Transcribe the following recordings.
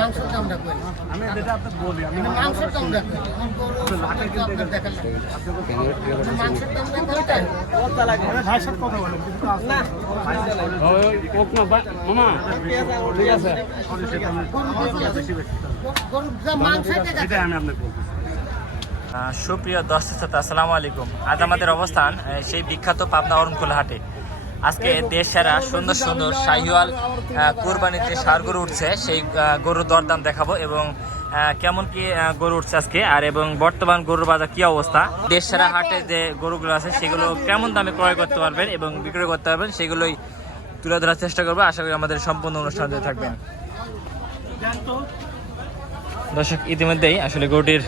মাংসের দামটা কই আমি যেটা আপনাকে বলি আমি মাংসের দামটা কই লাখের কিন্তু আপনার দেখাল মাংসের দামটা কইটাই কত লাগে ভাইয়ের সাথে কথা বলেন কিন্তু না ওই ওক না মামা ঠিক আছে গরুর দাম মাংসের টাকা এটা আমি আপনাকে বলতেছি। সুপ্রিয় দর্শক শ্রোতা, আসসালামু আলাইকুম। আজ আমাদের অবস্থান সেই বিখ্যাত পাবনা অরণখোলা হাটে। আজকে দেশ সেরা সুন্দর সুন্দর শাহিওয়াল কোরবানিতে ষাঁড় গরু উঠছে, সেই গরুর দরদাম দেখাবো এবং কেমন কি গরু উঠছে আজকে, আর এবং বর্তমান গরুর বাজার কি অবস্থা, দেশ সেরা হাটে যে গরুগুলো আছে সেগুলো কেমন দামে ক্রয় করতে পারবেন এবং বিক্রয় করতে পারবেন সেগুলোই তুলে ধরার চেষ্টা করবো। আশা করি আমাদের সম্পূর্ণ অনুষ্ঠানে থাকবেন। দর্শক, ইতিমধ্যেই আসলে গরুটির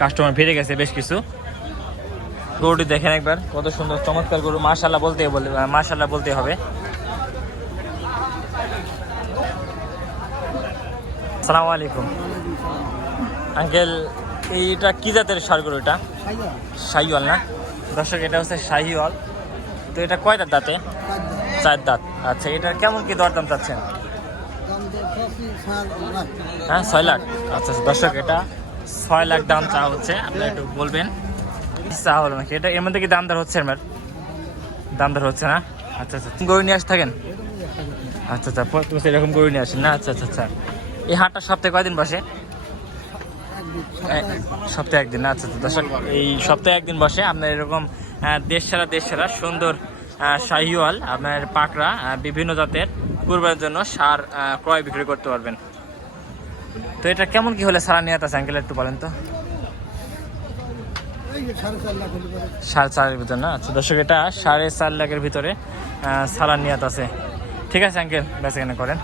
কাস্টমার বেড়ে গেছে বেশ কিছু। গরুটি দেখেন একবার, কত সুন্দর চমৎকার গরু, মাশাআল্লাহ বলতে হবে। আসসালামু আলাইকুম আঙ্কেল, এইটা কি জাতের ষাঁড় গরু? এটা শাহিওয়াল না দর্শক? এটা হচ্ছে শাহিওয়াল। তো এটা কয় দাঁতে? 4 দাঁত। আচ্ছা, এটা কেমন কি দরদাম চাচ্ছেন? হ্যাঁ, 6 লাখ। আচ্ছা দর্শক, এটা 6 লাখ দাম চা হচ্ছে। আপনি একটু বলবেন চা হলো নাকি? এটা এর মধ্যে কি দামদার হচ্ছে? আমার দামদার হচ্ছে না? আচ্ছা আচ্ছা, গরু নিয়ে আসতে থাকেন। আচ্ছা আচ্ছা, এরকম গরু নিয়ে আসেন না? আচ্ছা আচ্ছা আচ্ছা। এই হাটটা সপ্তাহে কয়দিন বসে? সপ্তাহে একদিন। আচ্ছা আচ্ছা দর্শক, এই সপ্তাহে একদিন বসে। আপনার এরকম দেশ সেরা সুন্দর শাহিওয়াল, আপনার পাকড়া বিভিন্ন জাতের কুরবানির জন্য ষাঁড় ক্রয় বিক্রি করতে পারবেন। তো এটা কেমন কি হলে সারা নিয়ে আছে আঙ্কেল, একটু বলেন তো? 4.5 ভিতরে না? আচ্ছা দর্শক, এটা 4.5 লাখের ভিতরে সালান নিয়াত আছে। ঠিক আছে আঙ্কেল, বেচা কেনা করেন।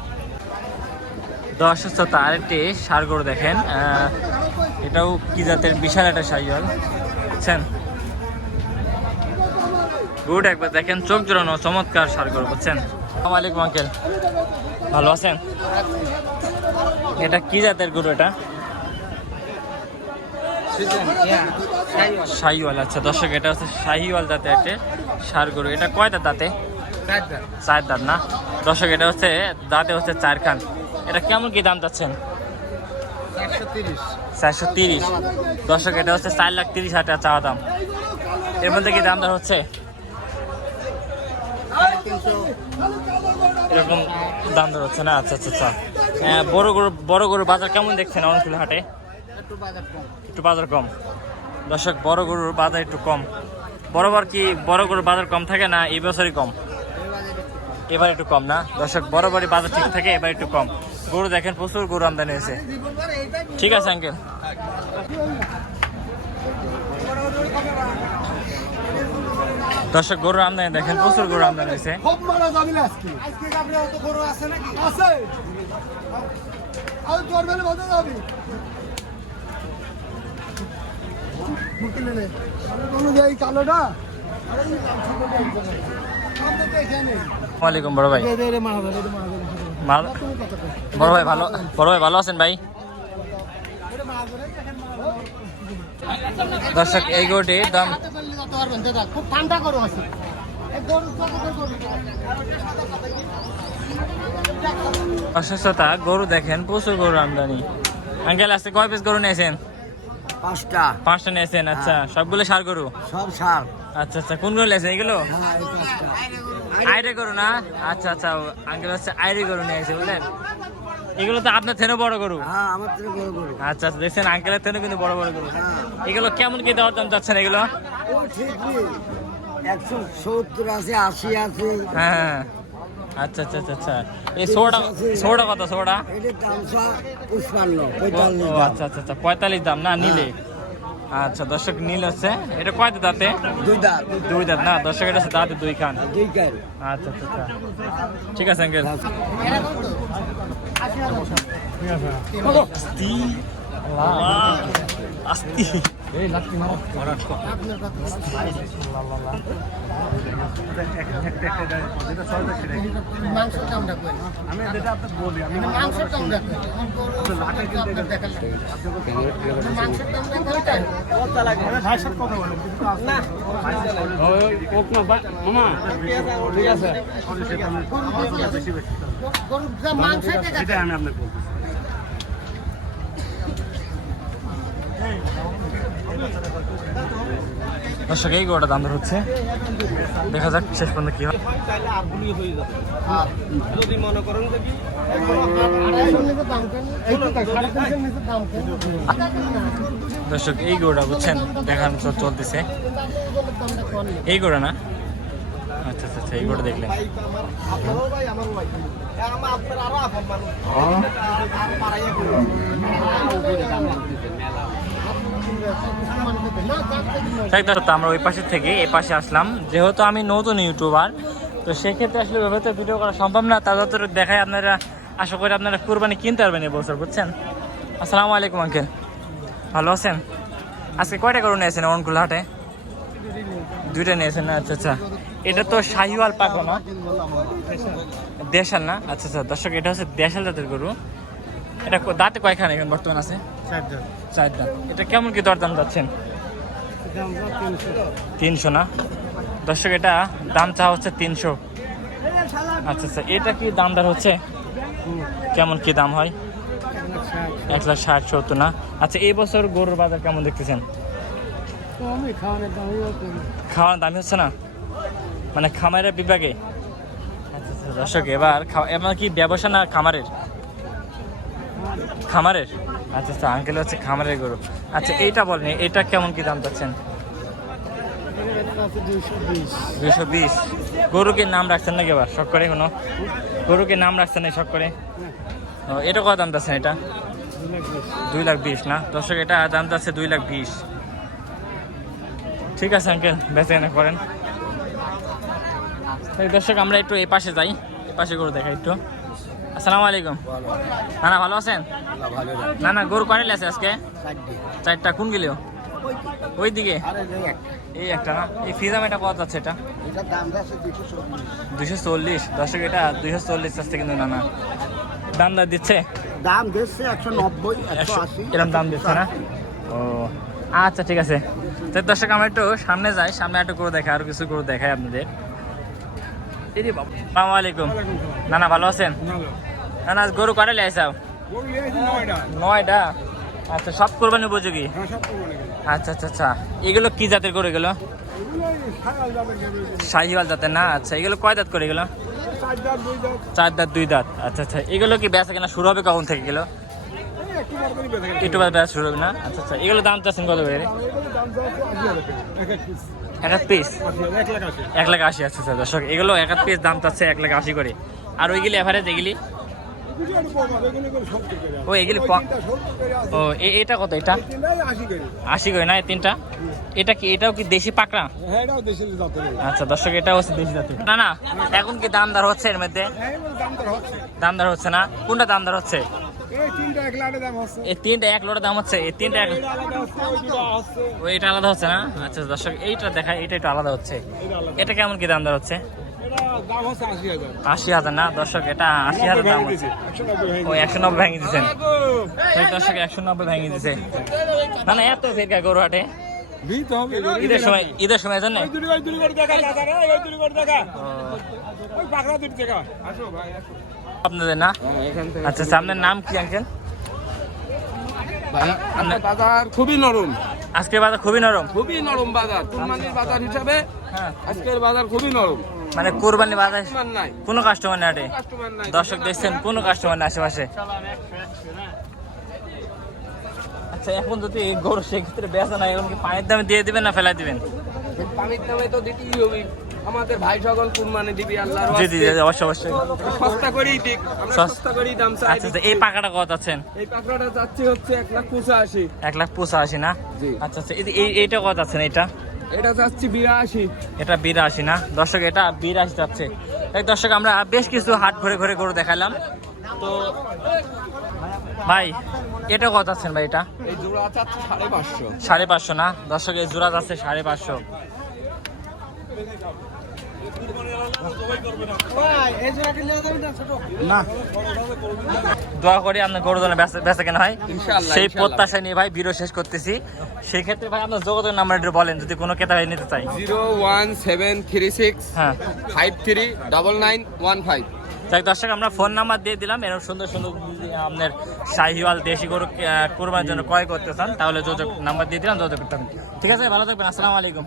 দর্শক শ্রোতা, আরেকটি ষাঁড় গরু দেখেন, এটাও কি জাতের? বিশাল একটা শাহিওয়াল, বুঝছেন? গরুটা একবার দেখেন, চোখ জোড়ানো চমৎকার ষাঁড় গরু, বুঝছেন? আসসালামু আলাইকুম আঙ্কেল, ভালো আছেন? এটা কি জাতের গরু? এটা শাহিওয়াল। আচ্ছা দর্শক, এটা হচ্ছে শাহিওয়াল জাতের একটা ষাঁড় গরু। এটা কয় দাঁতে? 4 দাঁত না দর্শক? এটা হচ্ছে দাঁতে হচ্ছে 4 খান। এটা কেমন কি দাম চাচ্ছেন? 430 দর্শক, এটা হচ্ছে 4,30,000 টাকা চাওয়া দাম। এর মধ্যে কি দাম দর হচ্ছে? এরকম দাম দর হচ্ছে না? আচ্ছা আচ্ছা আচ্ছা। বড় গরুর বাজার কেমন দেখছেন অরণখোলা হাটে? একটু বাজার কম দর্শক, বড় গরুর বাজার একটু কম। বরাবর কি বড় গরুর বাজার কম থাকে না এই বছরই কম? এবার একটু কম না দর্শক? বরাবরই বাজার ঠিক থাকে, এবার একটু কম। গরু দেখেন, প্রচুর গরু আমদানি হয়েছে। ঠিক আছে আঙ্কেল। দর্শক, গরুর আমদানি দেখেন, প্রচুর গরু আমদানি হয়েছে। ওয়ালাইকুম বড় ভাই। বড় ভাই ভালো আছেন ভাই? দর্শক, এই গরুটির দাম খুব ঠান্ডা গরু আছে। অসুস্থতা, গরু দেখেন, প্রচুর গরু আমদানি। আঙ্কেল, আজকে কয় পিস গরু নিয়েছেন? 5টা নিয়েছেন। আচ্ছা, সবগুলো ষাঁড় গরু? সব সার। আচ্ছা আচ্ছা, কোনগুলো নিয়েছেন এগুলো? আইরে গরু না? আচ্ছা আচ্ছা, আঙ্কেল হচ্ছে আইরে গরু নিয়েছে, বুঝলেন? এগুলো তো আপনার থেকেও বড় গরু। আমার থেকে বড় গরু। আচ্ছা আচ্ছা, দেখছেন আঙ্কেলের থেকেও কিন্তু বড় বড় গরু। এগুলো কেমন কি দেওয়ার দাম চাচ্ছেন এগুলো? 170 আছে, 80 আছে। হ্যাঁ, আচ্ছা আচ্ছা আচ্ছা আচ্ছা। এই সোডা কত? সোডা এটার দাম 55, ও আচ্ছা আচ্ছা আচ্ছা, 45 দাম না নিলে? আচ্ছা দর্শক, নীল হচ্ছে। এটা কয় দাঁতে? 2 দাঁত না দর্শক? এটা হচ্ছে দাঁতে 2 খান। আচ্ছা আচ্ছা আচ্ছা, ঠিক আছে আঙ্কেল। আস্তি মাংসের দামটা কই আমি যেটা আপনাকে বলি আমি মাংসের দামটা কই লাখের কিন্তু আপনার দেখাল মাংসের দামটা কইটাই কত লাগে ভাইয়ের সাথে কথা বলেন কিন্তু না ওই ওক না মামা ঠিক আছে। গরুর দাম মাংসের টাকা এটা আমি আপনাকে বলতেছি। দর্শক এই গরুটা দাম দর হচ্ছে, দেখা যাক শেষ পর্যন্ত কি হয়। চাইলে আর গুলি হয়ে যাবে যদি মনে করেন যে কি দর্শক এই গরুটা বুঝছেন দেখানো চলতেছে, এই গরু না? আচ্ছা আচ্ছা আচ্ছা, এই গরু দেখলেন। আপনারও ভাই আমারও ভাই আপনার আরো আপন মানুষ তাই তো আমরা ওই পাশে থেকে এই পাশে আসলাম, যেহেতু আমি নতুন ইউটিউবার, তো সেক্ষেত্রে আসলে ওইভাবে ভিডিও করা সম্ভব না। তা যত দেখায় আপনারা, আশা করি আপনারা কুরবানি কিনতে পারবেন এবছর, বুঝছেন। আসসালামু আলাইকুম আঙ্কেল, ভালো আছেন? আজকে কয়টা গরু নিয়েছেন অরণকুলা হাটে? দুইটা নিয়েছেন না? আচ্ছা আচ্ছা, এটা তো শাহিওয়াল পাকো না, দেশাল না? আচ্ছা আচ্ছা দর্শক, এটা হচ্ছে দেশাল জাতের গরু। এটা দাঁতে কয়খানে এখন বর্তমান আছে? চার দাঁত। এটা কেমন কি দরদাম যাচ্ছেন? 300 না? দর্শক এটা দাম চা হচ্ছে 300। আচ্ছা আচ্ছা, এটা কি দাম দর হচ্ছে? কেমন কি দাম হয়? 1,60,70 না? আচ্ছা, এই বছর গরুর বাজার কেমন দেখতেছেন? খাওয়ার দামই হচ্ছে না, মানে খামারের বিভাগে? আচ্ছা আচ্ছা দর্শক, এবার কি ব্যবসা না খামারের? খামারের। আচ্ছা আচ্ছা, আঙ্কেল হচ্ছে খামারের গরু। আচ্ছা, এইটা বলেন, এটা কেমন কি দাম চাচ্ছেন? 220। গরুকে নাম রাখছেন নাকি এবার শখ করে? কোনো গরুকে নাম রাখছেন না শখ করে? এটা কত দাম চাচ্ছেন? এটা 2,20,000 না? দর্শক এটা দাম চাচ্ছে 2,20,000। ঠিক আছে আঙ্কেল, বেঁচে কেনা করেন। দর্শক আমরা একটু এই পাশে যাই, এই পাশে গরু দেখাই একটু। আসসালামু আলাইকুম। না ভালো আছেন? না না, গরু কয়টা আছে আজকে? 4টা। কোন গেলেও? ওই দিকে এই একটা না? এই ফিজাম এটা কত আছে? এটা 240। দর্শক এটা 240 আসছে, কিন্তু না না দাম দর দিচ্ছে, দাম দিচ্ছে 190 180 এরকম দাম দিচ্ছে না? ও আচ্ছা ঠিক আছে। তো দর্শক আমরা একটু সামনে যাই, সামনে একটু গরু দেখাই, আরো কিছু গরু দেখাই আপনাদের। আসসালামু আলাইকুম। না না ভালো আছেন? না না, গরু কয়টা লিয়ে আইছাও? 9টা। আচ্ছা, সব কোরবানি উপযোগী? আচ্ছা আচ্ছা আচ্ছা, এগুলো কি জাতের গরু? এগুলো শাহিওয়াল জাতের না? আচ্ছা, এগুলো কয় দাঁত করে? এগুলো 4 দাঁত 2 দাঁত। আচ্ছা আচ্ছা, এগুলো কি বেচা কেনা শুরু হবে কখন থেকে? এগুলো একটু বেচা শুরু হবে না? আচ্ছা আচ্ছা, এগুলো দাম চাচ্ছেন কত করে? এক পিস 1,80,000। আচ্ছা আচ্ছা দর্শক, এগুলো এক পিস দাম চাচ্ছে 1,80,000 করে। আর ওইগুলি এভারেজ এগুলি? ও এগুলি ও এটা কত? এটা 80 করে না? এই 3টা? এটা কি, এটাও কি দেশি পাকড়া? আচ্ছা দর্শক, এটা হচ্ছে দেশি জাতের না? না এখন কি দাম দর হচ্ছে এর মধ্যে? দাম দর হচ্ছে না? কোনটা দাম দর হচ্ছে? এই 3টা 1 লটের দাম হচ্ছে? এই 3টা ওই এটা আলাদা হচ্ছে না? আচ্ছা দর্শক, এইটা দেখায়, এটা একটু আলাদা হচ্ছে। এটা কেমন কি দাম দর হচ্ছে? 80,000 না? দর্শক এটা 80,000 দাম হচ্ছে। ও 190 ভেঙে দিচ্ছেন দর্শক, 190 ভেঙে দিচ্ছে। না না, এত ফেরকা গরু হাটে ঈদের সময় জানেন আপনাদের না? আচ্ছা, আপনার নাম কি আঙ্কেল? বাজার খুবই নরম, আজকের বাজার খুবই নরম? খুবই নরম বাজার। কুরবানির বাজার হিসাবে আজকের বাজার খুবই নরম, মানে কোরবানি বাজার নাই, কোনো কাস্টমার নেই হাটে? কাস্টমার নাই। দর্শক দেখছেন, কোনো কাস্টমার নেই আশেপাশে। আচ্ছা, এখন যদি গরু সেক্ষেত্রে বেচা না, এখন কি পানির দামে দিয়ে দিবেন না ফেলাই দিবেন? পানির দামে তো দিতেই হবে, আমাদের ভাই সকল কুরবানি দিবি আল্লাহর জি জি ওয়াস্তে। জি, অবশ্যই অবশ্যই। সস্তা করেই দিক, আমরা সস্তা করেই দাম চাই। আচ্ছা আচ্ছা, এই পাকাটা কত আছেন? এই পাকড়াটা যাচ্ছে হচ্ছে 1,85,000। 1,85,000 না? জি। আচ্ছা আচ্ছা, এইটা কত আছেন? এটা এটা যাচ্ছে 82। এটা 82 না? দর্শক এটা 82 যাচ্ছে। এই দর্শক, আমরা বেশ কিছু হাট ঘুরে ঘুরে গরু দেখালাম। তো ভাই এটা কত আছেন ভাই? এটা এই জোড়া যাচ্ছে 550। 550 না? দর্শক এই জোড়া যাচ্ছে 550। দোয়া করি আপনার গরু দানে বেচা কেনা হয়, ইনশাআল্লাহ, সেই ইনশাআল্লাহ। প্রত্যাশা নিয়ে ভাই ভিডিও শেষ করতেছি। সেই ক্ষেত্রে ভাই আপনার যোগাযোগ নাম্বার একটু বলেন, যদি কোনো ক্রেতা ভাই নিতে চাই। 01736 হ্যাঁ 539915। যাক দর্শক, আমরা ফোন নাম্বার দিয়ে দিলাম, এরকম সুন্দর সুন্দর যদি আপনার শাহিওয়াল দেশি গরু কোরবানির জন্য ক্রয় করতে চান তাহলে যোগাযোগ নাম্বার দিয়ে দিলাম, যোগাযোগ করতে হবে। ঠিক আছে, ভালো থাকবেন, আসসালামু আলাইকুম।